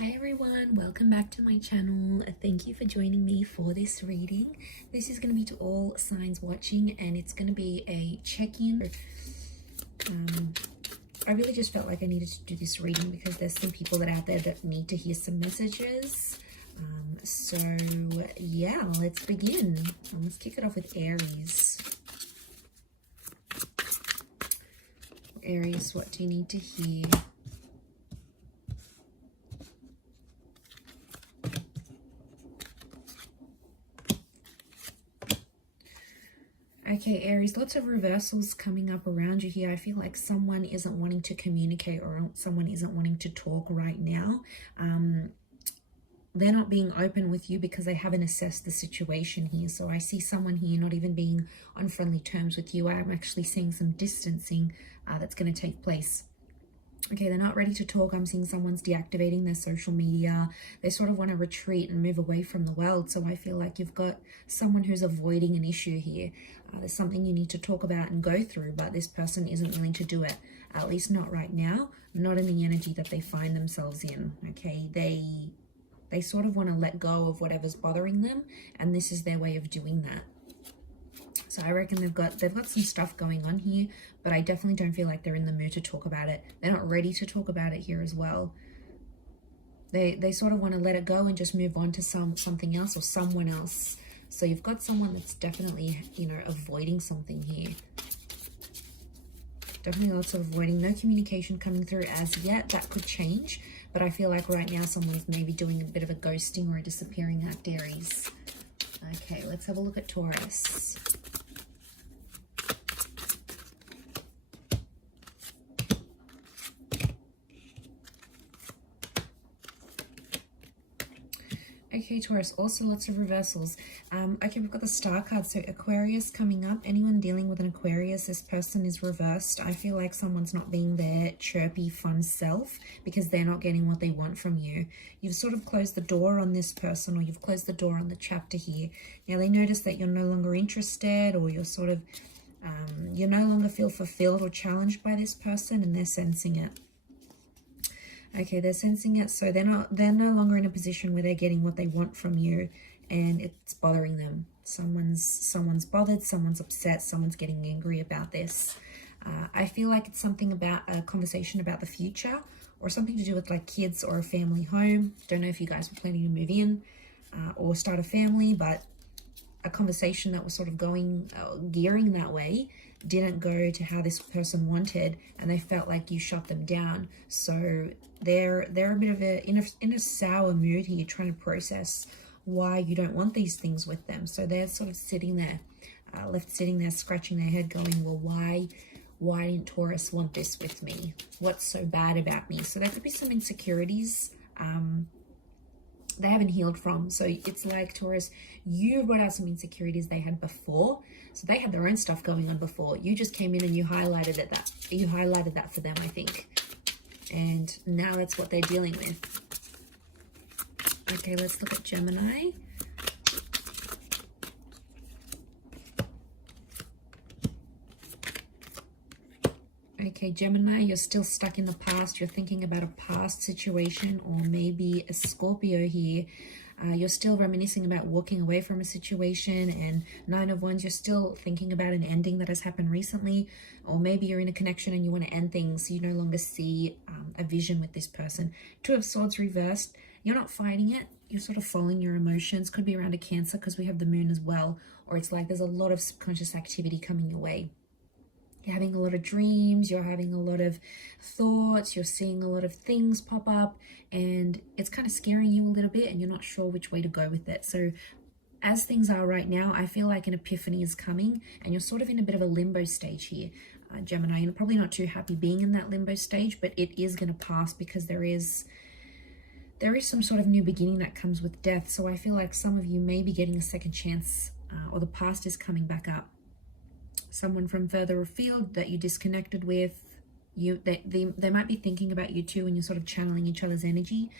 Hi everyone, welcome back to my channel. Thank you for joining me for this reading. This is going to be to all signs watching, and it's going to be a check-in. I really just felt like I needed to do this reading because there's some people that are out there that need to hear some messages. So yeah, let's begin. Let's kick it off with Aries. Aries, what do you need to hear? Okay, Aries, lots of reversals coming up around you here. I feel like someone isn't wanting to communicate or someone isn't wanting to talk right now. They're not being open with you because they haven't assessed the situation here. So I see someone here not even being on friendly terms with you. I'm actually seeing some distancing that's going to take place. Okay, they're not ready to talk. I'm seeing someone's deactivating their social media. They sort of want to retreat and move away from the world. So I feel like you've got someone who's avoiding an issue here. There's something you need to talk about and go through, but this person isn't willing to do it, at least not right now, not in the energy that they find themselves in. Okay, they sort of want to let go of whatever's bothering them, and this is their way of doing that. So I reckon they've got some stuff going on here, but I definitely don't feel like they're in the mood to talk about it. They're not ready to talk about it here as well. They sort of want to let it go and just move on to something else or someone else. So you've got someone that's definitely, avoiding something here. Definitely lots of avoiding. No communication coming through as yet. That could change, but I feel like right now someone's maybe doing a bit of a ghosting or a disappearing act, Aries. Okay, let's have a look at Taurus. Okay, Taurus, also lots of reversals. Okay, we've got the Star card, so Aquarius coming up. Anyone dealing with an Aquarius, this person is reversed. I feel like someone's not being their chirpy, fun self because they're not getting what they want from you. You've sort of closed the door on this person, or you've closed the door on the chapter here. Now, they notice that you're no longer interested, or you're sort of, you no longer feel fulfilled or challenged by this person, and they're sensing it. Okay, they're sensing it, so they're no longer in a position where they're getting what they want from you, and it's bothering them. Someone's bothered, someone's upset, someone's getting angry about this. I feel like it's something about a conversation about the future, or something to do with like kids or a family home. Don't know if you guys were planning to move in or start a family, but a conversation that was sort of gearing that way didn't go to how this person wanted, and they felt like you shut them down. So they're a bit of in a sour mood here, trying to process why you don't want these things with them. So they're sort of sitting there, left sitting there, scratching their head, going, well, why didn't Taurus want this with me? What's so bad about me? So there could be some insecurities they haven't healed from. So it's like, Taurus, you brought out some insecurities they had before. So they had their own stuff going on before. You just came in and you highlighted that for them, I think. And now that's what they're dealing with. Okay, let's look at Gemini. Okay, Gemini, you're still stuck in the past. You're thinking about a past situation, or maybe a Scorpio here. You're still reminiscing about walking away from a situation, and 9 of Wands, you're still thinking about an ending that has happened recently, or maybe you're in a connection and you want to end things. So you no longer see a vision with this person. 2 of Swords reversed. You're not fighting it. You're sort of following your emotions. Could be around a Cancer because we have the moon as well, or it's like there's a lot of subconscious activity coming your way. You're having a lot of dreams, you're having a lot of thoughts, you're seeing a lot of things pop up, and it's kind of scaring you a little bit, and you're not sure which way to go with it. So as things are right now, I feel like an epiphany is coming, and you're sort of in a bit of a limbo stage here, Gemini. You're probably not too happy being in that limbo stage, but it is going to pass because there is some sort of new beginning that comes with death. So I feel like some of you may be getting a second chance, or the past is coming back up. Someone from further afield that you disconnected with, they might be thinking about you too, and you're sort of channeling each other's energy.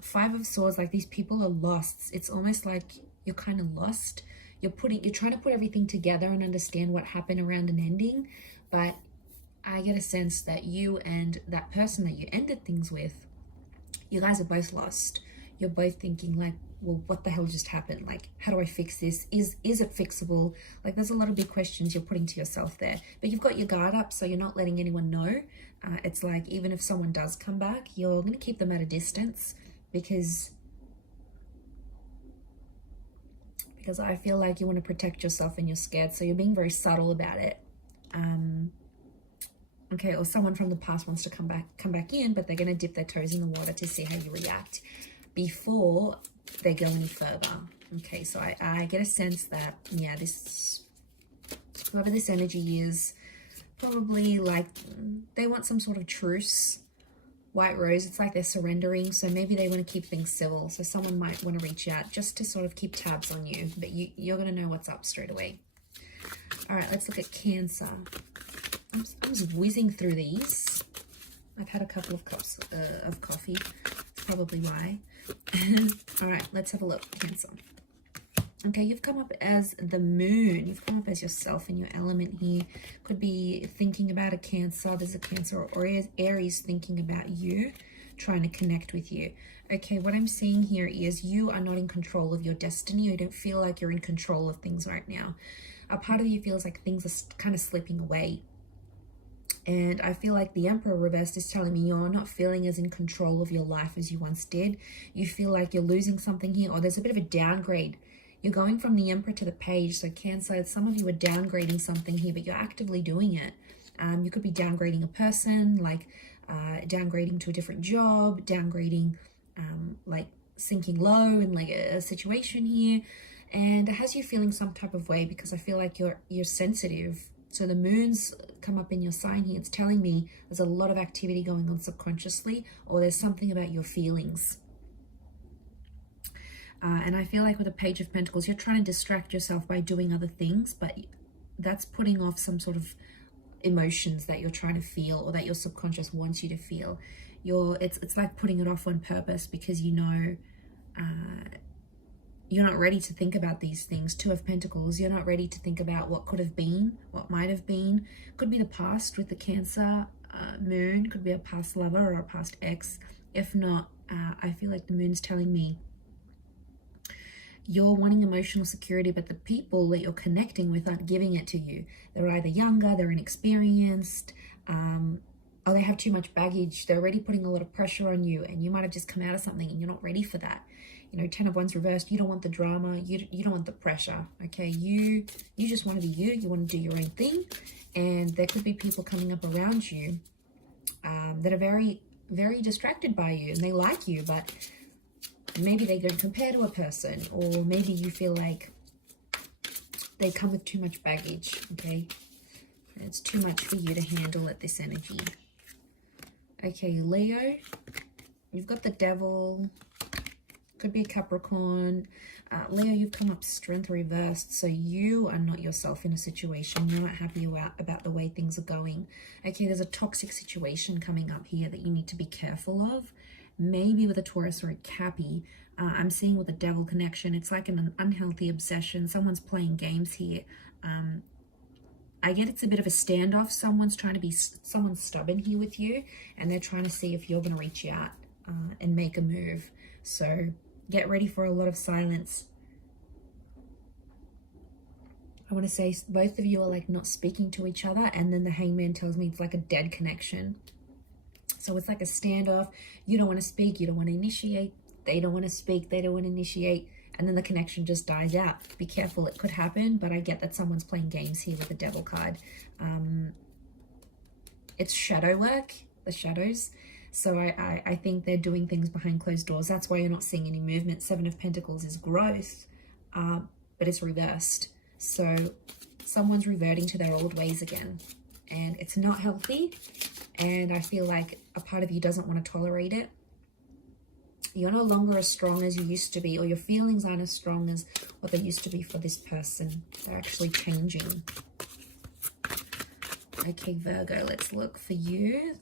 5 of Swords, like these people are lost. It's almost like you're kind of lost. You're trying to put everything together and understand what happened around an ending, but I get a sense that you and that person that you ended things with You guys are both lost. You're both thinking like, well, what the hell just happened? Like, how do I fix this? Is it fixable? Like, there's a lot of big questions you're putting to yourself there. But you've got your guard up, so you're not letting anyone know. It's like, even if someone does come back, you're going to keep them at a distance because I feel like you want to protect yourself and you're scared. So you're being very subtle about it. Okay, or someone from the past wants to come back in, but they're going to dip their toes in the water to see how you react before they go any further. Okay, so I get a sense that, yeah, whoever this energy is, probably like they want some sort of truce. White rose, it's like they're surrendering, so maybe they want to keep things civil. So someone might want to reach out just to sort of keep tabs on you, but you're going to know what's up straight away. All right, let's look at Cancer. I'm just whizzing through these. I've had a couple of cups of coffee. That's probably why. All right, let's have a look. Cancer. Okay, you've come up as the moon. You've come up as yourself in your element here. Could be thinking about a Cancer. There's a Cancer or Aries thinking about you, trying to connect with you. Okay, what I'm seeing here is you are not in control of your destiny. You don't feel like you're in control of things right now. A part of you feels like things are kind of slipping away. And I feel like the Emperor reversed is telling me you're not feeling as in control of your life as you once did. You feel like you're losing something here, or there's a bit of a downgrade. You're going from the Emperor to the Page. So Cancer, some of you are downgrading something here, but you're actively doing it. You could be downgrading a person, like downgrading to a different job, downgrading, like sinking low in like a situation here. And it has you feeling some type of way because I feel like you're sensitive. So the moon's come up in your sign here. It's telling me there's a lot of activity going on subconsciously, or there's something about your feelings. And I feel like with the Page of Pentacles, you're trying to distract yourself by doing other things, but that's putting off some sort of emotions that you're trying to feel or that your subconscious wants you to feel. It's like putting it off on purpose because you know you're not ready to think about these things. Two of Pentacles, you're not ready to think about what could have been, what might have been. Could be the past with the Cancer moon, could be a past lover or a past ex. If not, I feel like the moon's telling me you're wanting emotional security, but the people that you're connecting with aren't giving it to you. They're either younger, they're inexperienced, or they have too much baggage. They're already putting a lot of pressure on you, and you might have just come out of something and you're not ready for that. You know, 10 of Wands reversed. You don't want the drama. You don't want the pressure. Okay, you just want to be you. You want to do your own thing, and there could be people coming up around you that are very, very distracted by you, and they like you, but maybe they don't compare to a person, or maybe you feel like they come with too much baggage. Okay, it's too much for you to handle at this energy. Okay, Leo, you've got the Devil. Could be a Capricorn. Leo, you've come up Strength reversed, so you are not yourself in a situation. You're not happy about the way things are going. Okay, there's a toxic situation coming up here that you need to be careful of. Maybe with a Taurus or a Cappy. I'm seeing with a Devil connection, it's like an unhealthy obsession. Someone's playing games here. I get it's a bit of a standoff. Someone's stubborn here with you, and they're trying to see if you're going to reach out and make a move. So get ready for a lot of silence. I want to say both of you are like not speaking to each other, and then the Hangman tells me it's like a dead connection. So it's like a standoff. You don't want to speak, you don't want to initiate. They don't want to speak, they don't want to initiate. And then the connection just dies out. Be careful, it could happen, but I get that someone's playing games here with the Devil card. It's shadow work, the shadows. So I think they're doing things behind closed doors. That's why you're not seeing any movement. Seven of Pentacles is growth, but it's reversed. So someone's reverting to their old ways again. And it's not healthy. And I feel like a part of you doesn't want to tolerate it. You're no longer as strong as you used to be, or your feelings aren't as strong as what they used to be for this person. They're actually changing. Okay, Virgo, let's look for you.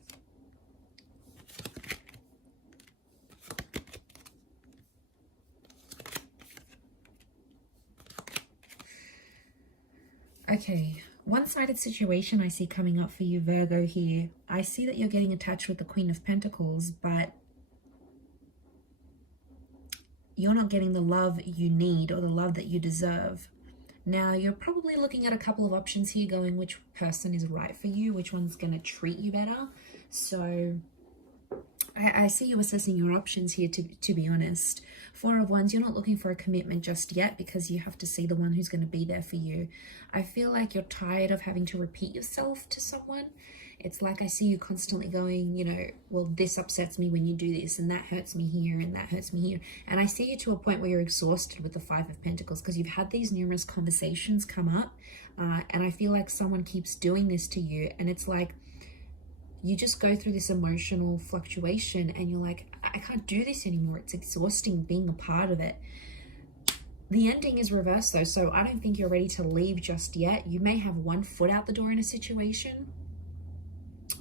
Okay, one-sided situation I see coming up for you, Virgo, here. I see that you're getting attached with the Queen of Pentacles, but you're not getting the love you need or the love that you deserve. Now, you're probably looking at a couple of options here going which person is right for you, which one's going to treat you better. So I see you assessing your options here, to be honest. Four of Wands, you're not looking for a commitment just yet because you have to see the one who's going to be there for you. I feel like you're tired of having to repeat yourself to someone. It's like I see you constantly going, you know, well, this upsets me when you do this, and that hurts me here, and that hurts me here. And I see you to a point where you're exhausted with the Five of Pentacles because you've had these numerous conversations come up, and I feel like someone keeps doing this to you, and it's like you just go through this emotional fluctuation, and you're like, I can't do this anymore. It's exhausting being a part of it. The ending is reversed, though, so I don't think you're ready to leave just yet. You may have one foot out the door in a situation,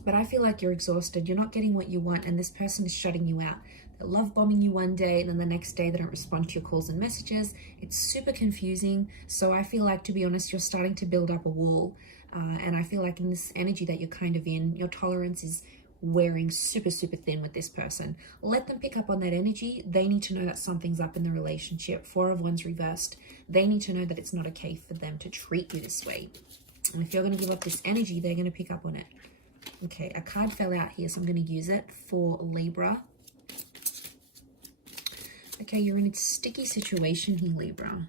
but I feel like you're exhausted. You're not getting what you want, and this person is shutting you out. They're love bombing you one day, and then the next day they don't respond to your calls and messages. It's super confusing. So I feel like, to be honest, you're starting to build up a wall. And I feel like in this energy that you're kind of in, your tolerance is wearing super, super thin with this person. Let them pick up on that energy. They need to know that something's up in the relationship. Four of Wands reversed. They need to know that it's not okay for them to treat you this way. And if you're going to give up this energy, they're going to pick up on it. Okay, a card fell out here, so I'm going to use it for Libra. Okay, you're in a sticky situation here, Libra.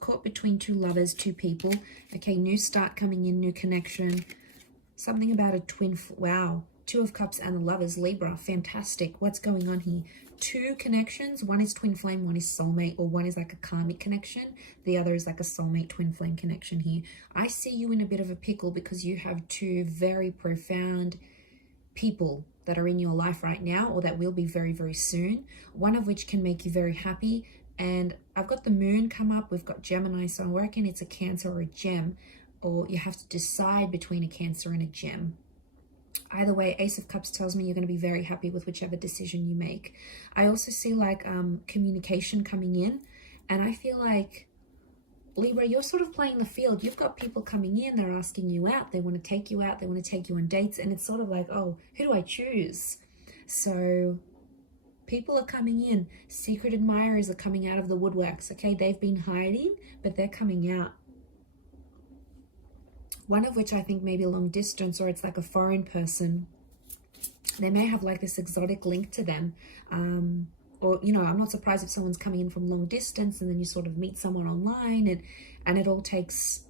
Caught between two lovers, two people. Okay, new start coming in, new connection. Something about a twin, wow. Two of Cups and the Lovers, Libra, fantastic. What's going on here? Two connections. One is twin flame, one is soulmate, or one is like a karmic connection. The other is like a soulmate twin flame connection here. I see you in a bit of a pickle because you have two very profound people that are in your life right now, or that will be very, very soon. One of which can make you very happy. And I've got the moon come up. We've got Gemini, so I reckon it's a Cancer or a Gem, or you have to decide between a Cancer and a Gem. Either way, Ace of Cups tells me you're going to be very happy with whichever decision you make. I also see like communication coming in, and I feel like, Libra, you're sort of playing the field. You've got people coming in, they're asking you out, they want to take you out, they want to take you on dates, and it's sort of like, oh, who do I choose? So people are coming in. Secret admirers are coming out of the woodworks, okay? They've been hiding, but they're coming out. One of which I think may be long distance, or it's like a foreign person. They may have like this exotic link to them. Or, you know, I'm not surprised if someone's coming in from long distance and then you sort of meet someone online and it all takes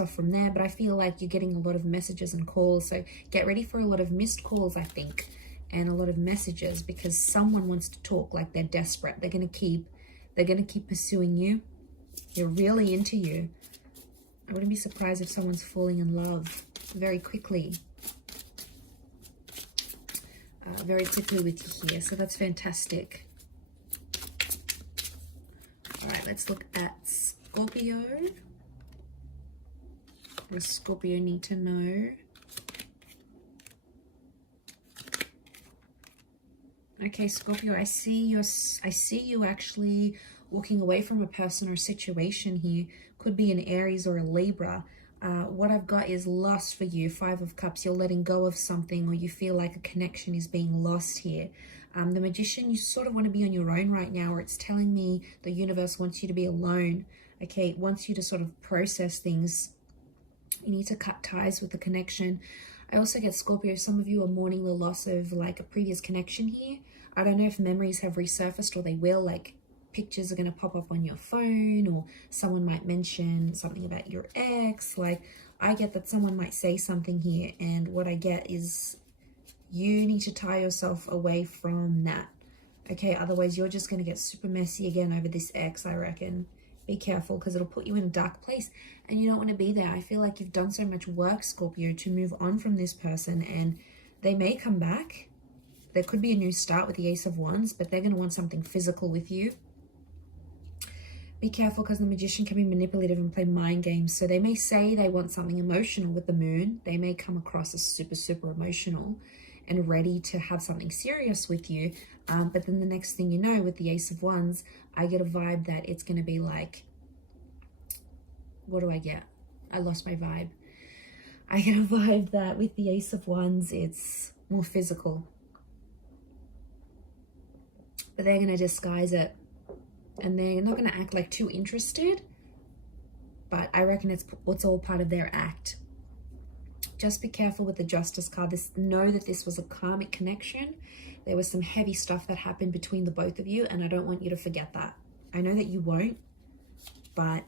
off from there. But I feel like you're getting a lot of messages and calls. So get ready for a lot of missed calls, I think, and a lot of messages, because someone wants to talk like they're desperate. They're going to keep pursuing you. They're really into you. I wouldn't be surprised if someone's falling in love very quickly. Very quickly with you here. So that's fantastic. All right, let's look at Scorpio. What does Scorpio need to know? Okay, Scorpio, I see you actually walking away from a person or situation here. Could be an Aries or a Libra. What I've got is lost for you. Five of Cups, you're letting go of something, or you feel like a connection is being lost here. The Magician, you sort of want to be on your own right now, or it's telling me the universe wants you to be alone. Okay, it wants you to sort of process things. You need to cut ties with the connection. I also get, Scorpio, some of you are mourning the loss of like a previous connection here. I don't know if memories have resurfaced, or they will, like pictures are going to pop up on your phone, or someone might mention something about your ex. Like, I get that someone might say something here, and what I get is you need to tie yourself away from that. Okay, otherwise you're just going to get super messy again over this ex, I reckon. Be careful, because it'll put you in a dark place and you don't want to be there. I feel like you've done so much work, Scorpio, to move on from this person, and they may come back. There could be a new start with the Ace of Wands, but they're going to want something physical with you. Be careful, because the Magician can be manipulative and play mind games. So they may say they want something emotional with the moon. They may come across as super, super emotional and ready to have something serious with you. But then the next thing you know, with the Ace of Wands, I get a vibe that it's going to be like, what do I get? I lost my vibe. I get a vibe that with the Ace of Wands, it's more physical. but they're going to disguise it. And they're not going to act like too interested, but I reckon it's all part of their act. Just be careful with the Justice card. Know that this was a karmic connection. There was some heavy stuff that happened between the both of you, and I don't want you to forget that. I know that you won't, but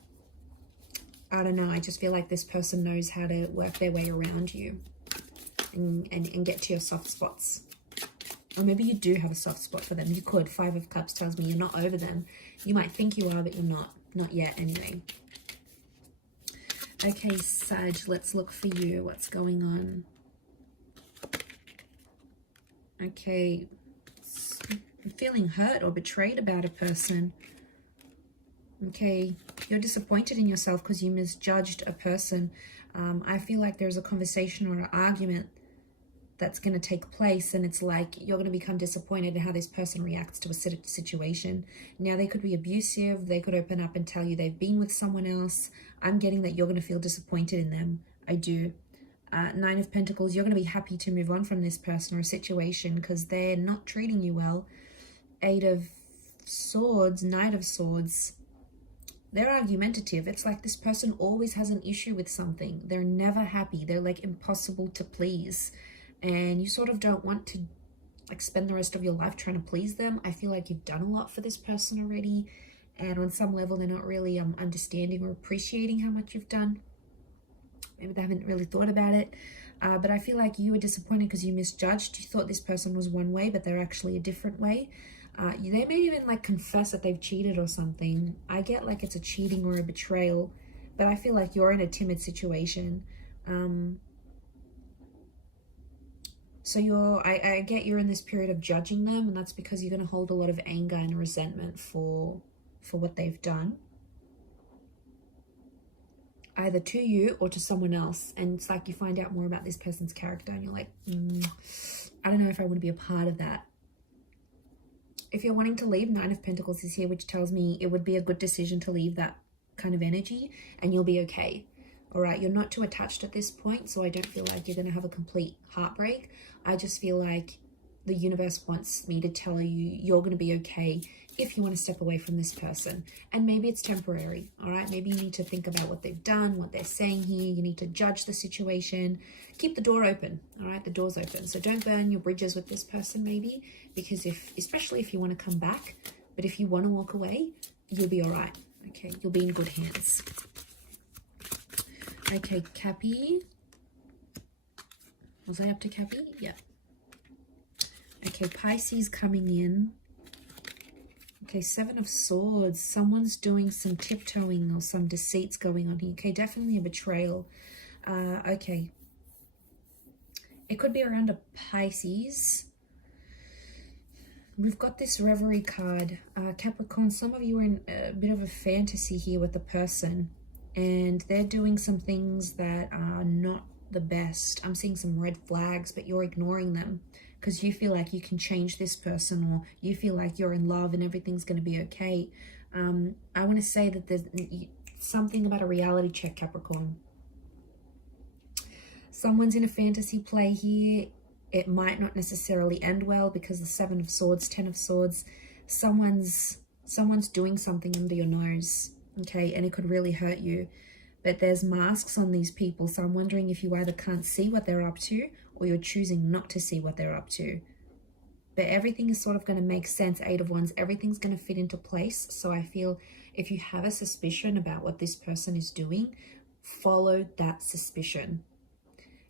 I don't know. I just feel like this person knows how to work their way around you and get to your soft spots. Or maybe you do have a soft spot for them. You could. 5 of Cups tells me you're not over them. You might think you are, but you're not. Not yet, anyway. Okay, Sag, let's look for you. What's going on? Okay. I'm feeling hurt or betrayed about a person. Okay. You're disappointed in yourself because you misjudged a person. I feel like there's a conversation or an argument that's going to take place, and it's like you're going to become disappointed in how this person reacts to a situation. Now, they could be abusive. They could open up and tell you they've been with someone else. I'm getting that you're going to feel disappointed in them. I do. 9 of Pentacles, you're going to be happy to move on from this person or a situation because they're not treating you well. 8 of Swords, Knight of Swords, they're argumentative. It's like this person always has an issue with something. They're never happy. They're like impossible to please. And you sort of don't want to like spend the rest of your life trying to please them. I feel like you've done a lot for this person already, and on some level they're not really understanding or appreciating how much you've done. Maybe they haven't really thought about it, but I feel like you were disappointed because you misjudged. You thought this person was one way, but they're actually a different way. They may even like confess that they've cheated or something. I get like it's a cheating or a betrayal, but I feel like you're in a timid situation. So I get you're in this period of judging them, and that's because you're going to hold a lot of anger and resentment for what they've done, either to you or to someone else. And it's like you find out more about this person's character and you're like, I don't know if I want to be a part of that. If you're wanting to leave, 9 of Pentacles is here, which tells me it would be a good decision to leave that kind of energy and you'll be okay. All right, you're not too attached at this point, so I don't feel like you're going to have a complete heartbreak. I just feel like the universe wants me to tell you you're going to be okay if you want to step away from this person. And maybe it's temporary, all right? Maybe you need to think about what they've done, what they're saying here. You need to judge the situation. Keep the door open, all right? The door's open. So don't burn your bridges with this person maybe, because especially if you want to come back, but if you want to walk away, you'll be all right, okay? You'll be in good hands. Okay, Cappy. Was I up to Cappy? Yeah. Okay, Pisces coming in. Okay, 7 of Swords. Someone's doing some tiptoeing or some deceits going on here. Okay, definitely a betrayal. Okay. It could be around a Pisces. We've got this Reverie card. Capricorn, some of you are in a bit of a fantasy here with the person, and they're doing some things that are not the best. I'm seeing some red flags, but you're ignoring them because you feel like you can change this person, or you feel like you're in love and everything's going to be okay. I want to say that there's something about a reality check, Capricorn. Someone's in a fantasy play here. It might not necessarily end well because the 7 of Swords, 10 of Swords, someone's doing something under your nose, okay, and it could really hurt you. But there's masks on these people, so I'm wondering if you either can't see what they're up to or you're choosing not to see what they're up to. But everything is sort of going to make sense. 8 of Wands, everything's going to fit into place. So I feel if you have a suspicion about what this person is doing, follow that suspicion.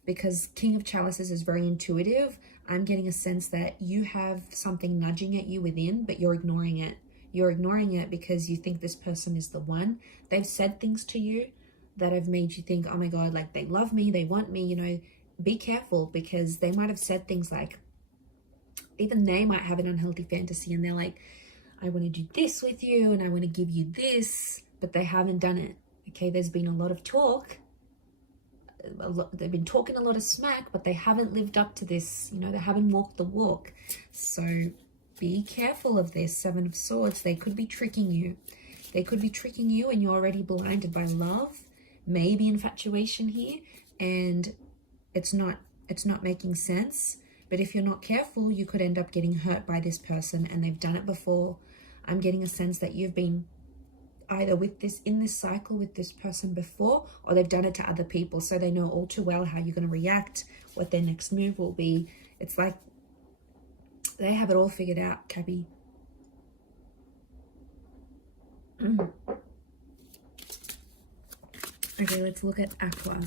Because King of Chalices is very intuitive. I'm getting a sense that you have something nudging at you within, but you're ignoring it. You're ignoring it because you think this person is the one. They've said things to you that have made you think, oh my God, like they love me, they want me, you know. Be careful, because they might have said things like, even they might have an unhealthy fantasy and they're like, I want to do this with you and I want to give you this, but they haven't done it. Okay, there's been a lot of talk. They've been talking a lot of smack, but they haven't lived up to this. You know, they haven't walked the walk. So be careful of this. 7 of Swords. They could be tricking you. They could be tricking you and you're already blinded by love, maybe infatuation here, and it's not making sense. But if you're not careful, you could end up getting hurt by this person, and they've done it before. I'm getting a sense that you've been either in this cycle with this person before, or they've done it to other people, so they know all too well how you're going to react, what their next move will be. It's like they have it all figured out, Cappy. Okay, let's look at Aqua.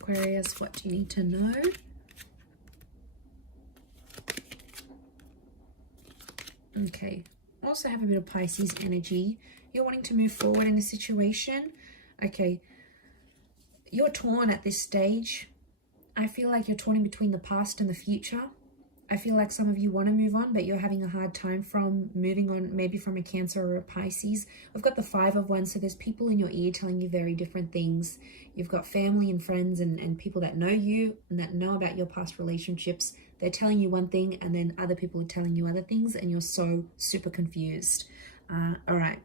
Aquarius, what do you need to know? Okay, also have a bit of Pisces energy. You're wanting to move forward in a situation. Okay, you're torn at this stage. I feel like you're torn in between the past and the future. I feel like some of you want to move on, but you're having a hard time from moving on, maybe from a Cancer or a Pisces. We've got the 5 of Wands, so there's people in your ear telling you very different things. You've got family and friends and people that know you and that know about your past relationships. They're telling you one thing, and then other people are telling you other things, and you're so super confused. All right.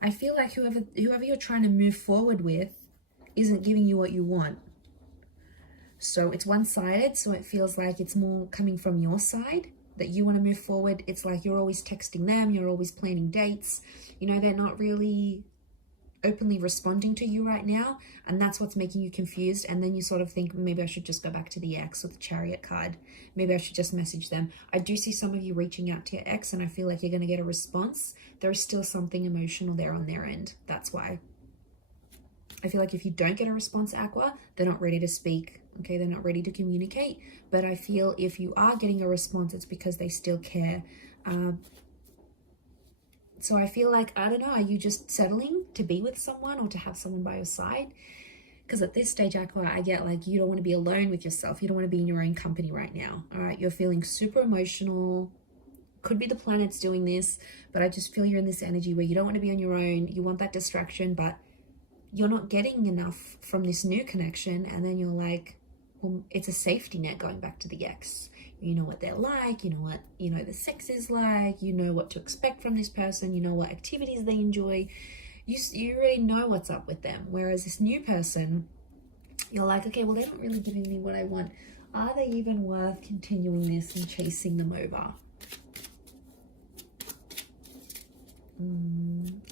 I feel like whoever you're trying to move forward with isn't giving you what you want. So it's one-sided, so it feels like it's more coming from your side, that you want to move forward. It's like you're always texting them, you're always planning dates. You know, they're not really openly responding to you right now, and that's what's making you confused. And then you sort of think, maybe I should just go back to the ex with the Chariot card. Maybe I should just message them. I do see some of you reaching out to your ex, and I feel like you're going to get a response. There is still something emotional there on their end. That's why. I feel like if you don't get a response, Aqua, they're not ready to speak. Okay, they're not ready to communicate. But I feel if you are getting a response, it's because they still care. So I feel like, I don't know, are you just settling to be with someone or to have someone by your side? Because at this stage, Aqua, I get like you don't want to be alone with yourself. You don't want to be in your own company right now. All right, you're feeling super emotional. Could be the planets doing this, but I just feel you're in this energy where you don't want to be on your own. You want that distraction, but you're not getting enough from this new connection. And then you're like, well, it's a safety net going back to the ex. You know what they're like, you know what, the sex is like, you know what to expect from this person, you know what activities they enjoy. You already know what's up with them. Whereas this new person, you're like, okay, well, they're not really giving me what I want. Are they even worth continuing this and chasing them over?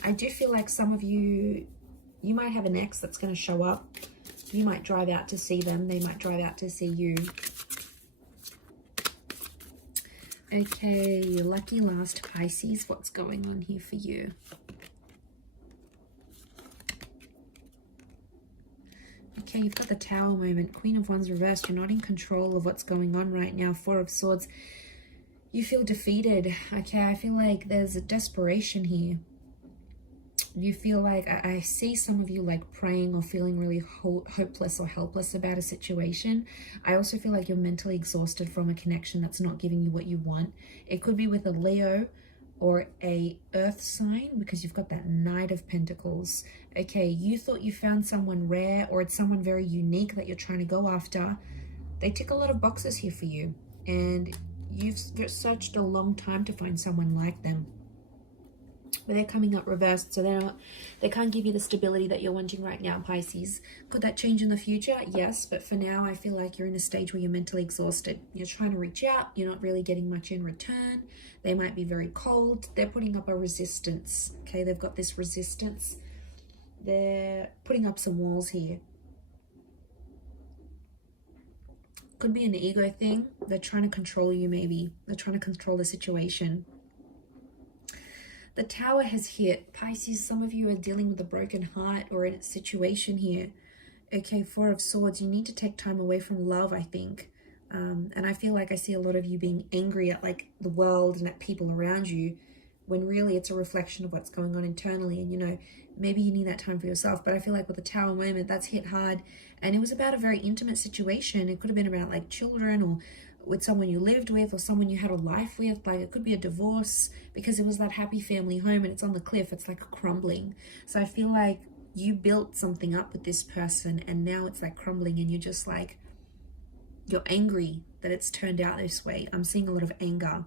I do feel like some of you might have an ex that's going to show up. You might drive out to see them. They might drive out to see you. Okay, lucky last Pisces. What's going on here for you? Okay, you've got the Tower moment. Queen of Wands reversed. You're not in control of what's going on right now. 4 of Swords. You feel defeated. Okay, I feel like there's a desperation here. You feel like, I see some of you like praying or feeling really hopeless or helpless about a situation. I also feel like you're mentally exhausted from a connection that's not giving you what you want. It could be with a Leo or a earth sign, because you've got that Knight of Pentacles. Okay, you thought you found someone rare, or it's someone very unique that you're trying to go after. They tick a lot of boxes here for you, and you've searched a long time to find someone like them. But they're coming up reversed, so they can't give you the stability that you're wanting right now, Pisces. Could that change in the future? Yes, but for now, I feel like you're in a stage where you're mentally exhausted. You're trying to reach out. You're not really getting much in return. They might be very cold. They're putting up a resistance. Okay, they've got this resistance. They're putting up some walls here. Could be an ego thing. They're trying to control you, maybe. They're trying to control the situation. The Tower has hit. Pisces, some of you are dealing with a broken heart or in a situation here. Okay, 4 of Swords. You need to take time away from love, I think. And I feel like I see a lot of you being angry at like the world and at people around you, when really it's a reflection of what's going on internally. And, maybe you need that time for yourself. But I feel like with the Tower moment, that's hit hard. And it was about a very intimate situation. It could have been about like children, or with someone you lived with, or someone you had a life with. Like it could be a divorce, because it was that happy family home and it's on the cliff. It's like crumbling. So I feel like you built something up with this person, and now it's like crumbling, and you're just like, you're angry that it's turned out this way. I'm seeing a lot of anger.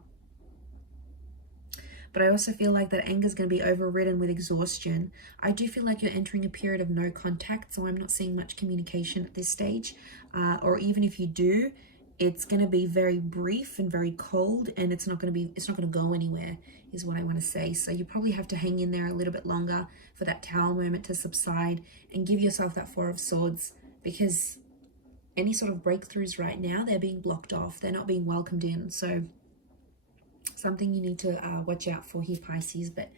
but I also feel like that anger is going to be overridden with exhaustion. I do feel like you're entering a period of no contact, so I'm not seeing much communication at this stage, or even if you do, it's going to be very brief and very cold, and it's not going to go anywhere, is what I want to say. So you probably have to hang in there a little bit longer for that Tower moment to subside and give yourself that Four of Swords, because any sort of breakthroughs right now, they're being blocked off. They're not being welcomed in. So something you need to watch out for here, Pisces. But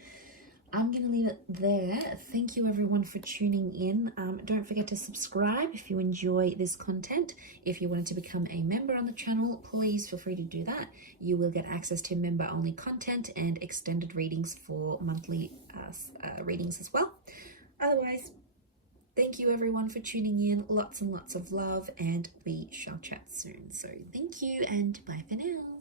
I'm going to leave it there. Thank you everyone for tuning in. Don't forget to subscribe if you enjoy this content. If you wanted to become a member on the channel, please feel free to do that. You will get access to member-only content and extended readings for monthly readings as well. Otherwise, thank you everyone for tuning in. Lots and lots of love, and we shall chat soon. So thank you and bye for now.